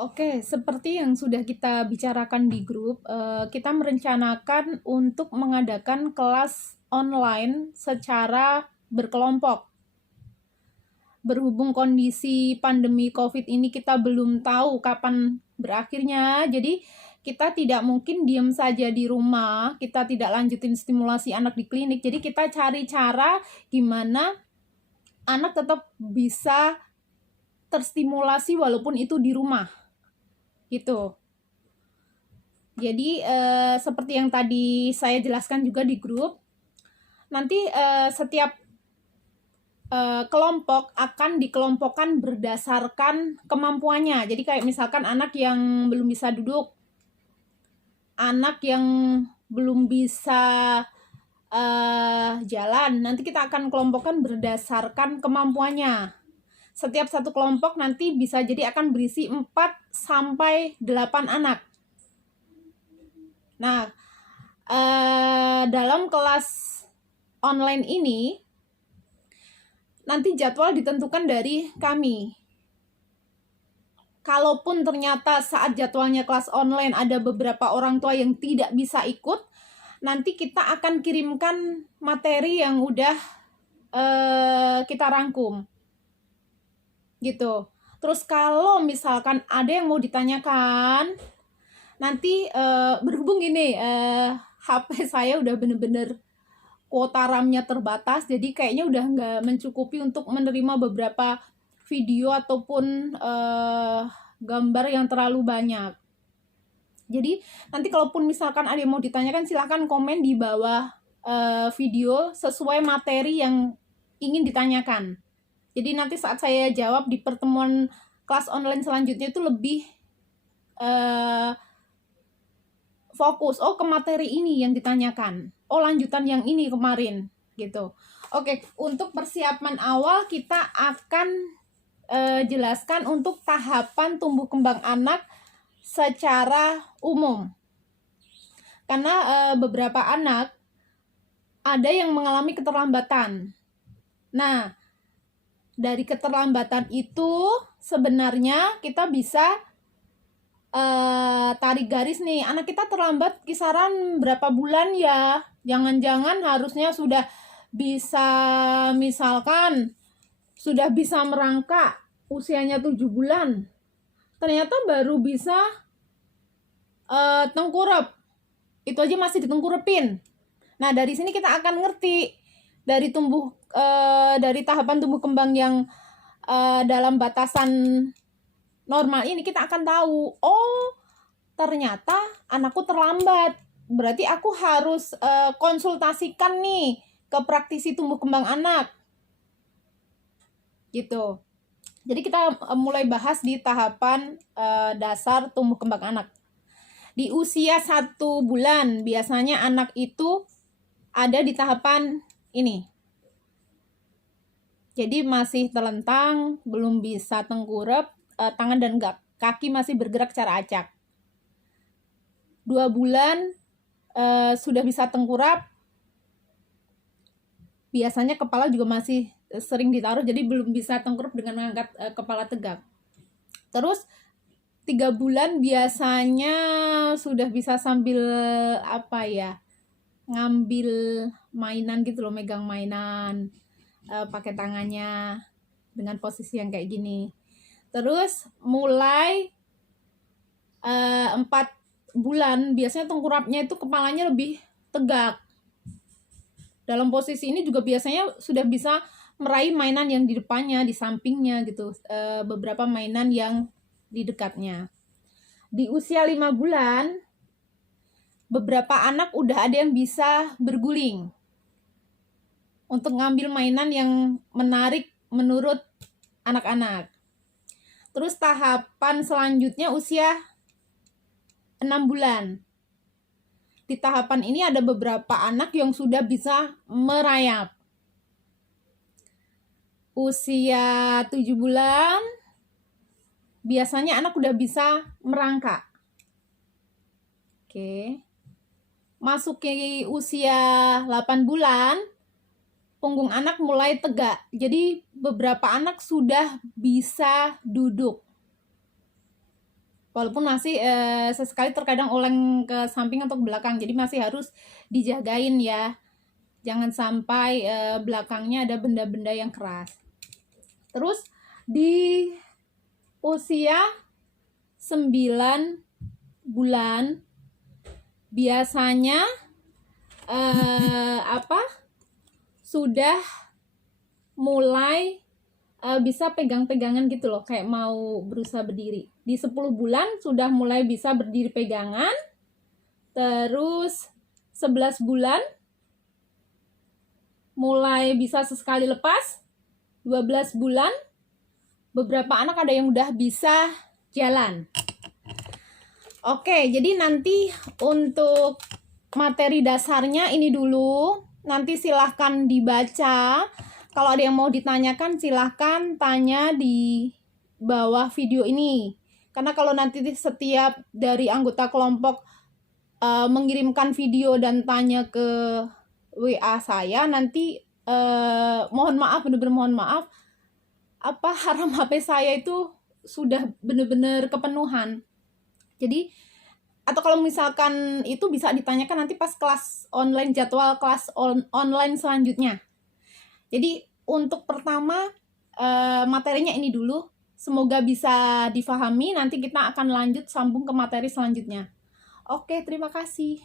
Oke, seperti yang sudah kita bicarakan di grup, kita merencanakan untuk mengadakan kelas online secara berkelompok. Berhubung kondisi pandemi COVID ini kita belum tahu kapan berakhirnya, jadi kita tidak mungkin diam saja di rumah, kita tidak lanjutin stimulasi anak di klinik, jadi kita cari cara gimana anak tetap bisa terstimulasi walaupun itu di rumah. Gitu. Jadi seperti yang tadi saya jelaskan juga di grup, nanti setiap kelompok akan dikelompokkan berdasarkan kemampuannya. Jadi kayak misalkan anak yang belum bisa duduk, anak yang belum bisa jalan, nanti kita akan kelompokkan berdasarkan kemampuannya. Setiap satu kelompok nanti bisa jadi akan berisi 4 sampai 8 anak. Nah, dalam kelas online ini, nanti jadwal ditentukan dari kami. Kalaupun ternyata saat jadwalnya kelas online ada beberapa orang tua yang tidak bisa ikut, nanti kita akan kirimkan materi yang udah kita rangkum. Gitu. Terus kalau misalkan ada yang mau ditanyakan, nanti berhubung ini HP saya udah bener-bener kuota RAM-nya terbatas, jadi kayaknya udah nggak mencukupi untuk menerima beberapa video ataupun gambar yang terlalu banyak. Jadi nanti kalaupun misalkan ada yang mau ditanyakan, silahkan komen di bawah video sesuai materi yang ingin ditanyakan. Jadi nanti saat saya jawab di pertemuan kelas online selanjutnya itu lebih fokus, ke materi ini yang ditanyakan, lanjutan yang ini kemarin, gitu. Oke, untuk persiapan awal kita akan jelaskan untuk tahapan tumbuh kembang anak secara umum. Karena beberapa anak ada yang mengalami keterlambatan. Nah, dari keterlambatan itu sebenarnya kita bisa tarik garis nih, anak kita terlambat kisaran berapa bulan ya, jangan-jangan harusnya sudah bisa, misalkan sudah bisa merangkak usianya 7 bulan, ternyata baru bisa tengkurap, itu aja masih ditengkurepin. Nah, dari sini kita akan ngerti dari dari tahapan tumbuh kembang yang dalam batasan normal ini, kita akan tahu, ternyata anakku terlambat, berarti aku harus konsultasikan nih ke praktisi tumbuh kembang anak, gitu. Jadi kita mulai bahas di tahapan dasar tumbuh kembang anak. Di usia 1 bulan biasanya anak itu ada di tahapan ini. Jadi masih telentang, belum bisa tengkurap, tangan dan kaki masih bergerak secara acak. 2 bulan sudah bisa tengkurap, biasanya kepala juga masih sering ditaruh, jadi belum bisa tengkurap dengan mengangkat kepala tegak. Terus 3 bulan biasanya sudah bisa sambil ngambil mainan gitu loh, megang mainan pakai tangannya dengan posisi yang kayak gini. Terus mulai 4 bulan biasanya tengkurapnya itu kepalanya lebih tegak. Dalam posisi ini juga biasanya sudah bisa meraih mainan yang di depannya, di sampingnya gitu, beberapa mainan yang di dekatnya. Di usia 5 bulan beberapa anak udah ada yang bisa berguling untuk ngambil mainan yang menarik menurut anak-anak. Terus tahapan selanjutnya usia 6 bulan. Di tahapan ini ada beberapa anak yang sudah bisa merayap. Usia 7 bulan biasanya anak udah bisa merangkak. Oke. Masuk ke usia 8 bulan, punggung anak mulai tegak. Jadi beberapa anak sudah bisa duduk. walaupun masih sesekali terkadang oleng ke samping atau ke belakang, jadi masih harus dijagain ya, jangan sampai belakangnya ada benda-benda yang keras. Terus di usia 9 bulan biasanya sudah mulai bisa pegang-pegangan gitu loh, kayak mau berusaha berdiri. Di 10 bulan sudah mulai bisa berdiri pegangan. Terus 11 bulan mulai bisa sesekali lepas. 12 bulan beberapa anak ada yang udah bisa jalan. Oke, jadi nanti untuk materi dasarnya ini dulu, nanti silahkan dibaca. Kalau ada yang mau ditanyakan silahkan tanya di bawah video ini. Karena kalau nanti setiap dari anggota kelompok mengirimkan video dan tanya ke WA saya, nanti mohon maaf, bener-bener mohon maaf, RAM HP saya itu sudah bener-bener kepenuhan. Jadi atau kalau misalkan itu bisa ditanyakan nanti pas kelas online, jadwal kelas online selanjutnya. Jadi untuk pertama materinya ini dulu, semoga bisa difahami. Nanti kita akan lanjut sambung ke materi selanjutnya. Oke, terima kasih.